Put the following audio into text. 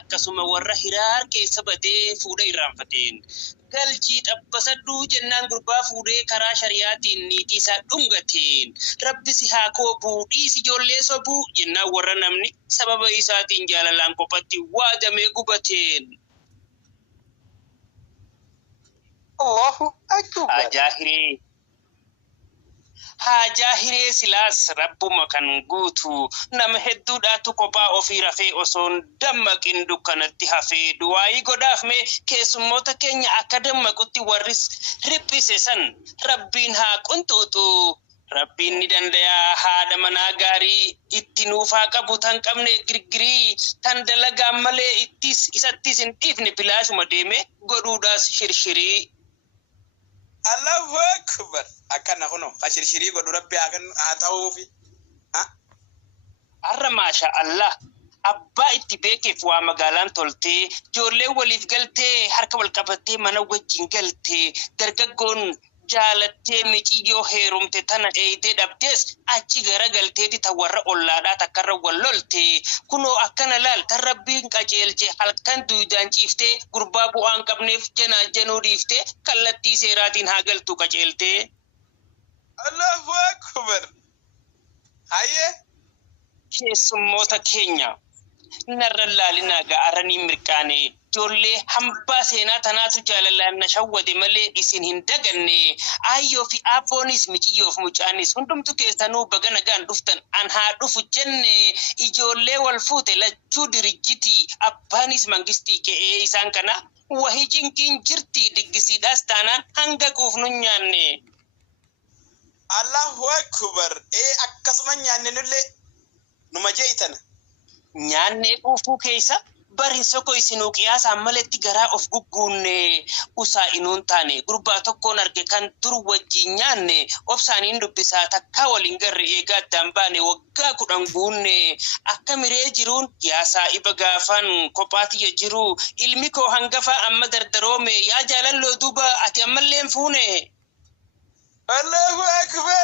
akkasuma warra hiraar keessa badee fuudha irraanfateen galchii xabbasaduu jennaan gurbaa fuudhee karaa shari'aatiin niitii isaa dhungateen rabbisi haa koobuu dhiisi ijoollee sobuu jennaan warra namni sababa isaatiin jaalalaan qophatti waadamee gubateen. Allahu akbar. Haajahiree silaas rabbuma kan guutu nama hedduudhaatu kophaa ofii rafee osoon dammaqin dukkanatti hafee du'aayii godhaaf mee keessummoota keenya akka dammaqutti warris riphise san rabbiin haa qunxuuxu. Rabbiin ni dandayaa haadha manaa gaarii itti nuufaa qabu tan qabne girgirii tan dalagaan malee isattis hin dhiifne bilaashuma deeme godhuudhaas shirshirii. Allahu akbar. Akkana kuno ashirshiri godhu rabbi haata'uufi. Arra maasha Allah abbaa itti beekeef waa magaalaan toltee ijoollee waliif galtee harka wal qabattee mana wajjin galtee dargaggoon jaalattee miiciyyoo heerumte tana eeyitee dhabdees achi gara galteeti ta warra ollaadhaa takkarra wal lolte kunoo akkana laal tan rabbiin qajeelche halkan duudaan ciiftee gurbaa bu'aan qabneef januu dhiiftee kallattii seeraatiin haa galtu qajeeltee. Allahu akbar. Haye keessummoota keenya narra laalinaa ga'aranii mirqaane ijoollee hambaa seenaa tanaatu jaalalaan na shawwade malee isin hin daganne ayyoo fi abboonis miiciyyoof mucaanis hundumtu keessanuu baga nagaan dhuftan an haa dhufu jenne ijoollee wal fuute lachuu dirijjiti abbaanis mangistii qe'ee isaan kana wahii cinqiin jirti diggisiidhaas taanaan hanga quufnu nyaanne. Allahu akbar. Akkasuma nyaanne nullee numa jeeytana. Nyaanne quufuu keessa bari soko isinuu qiyaasaan maletti garaa of gugguunne usaa inuun taane gurbaa tokkoon arge kan dur wajjin nyaanne obsaaniin dubbisaa takkaa waliin garre eegaa addaan baane waggaa 10 guunne akka miree jiruun yaasaa iba gaafan kophaatiyya jiru ilmi koo hangafa amma dardaroome yaa jaalalloo duuba ati ammalleen fuune. Allahu akbar.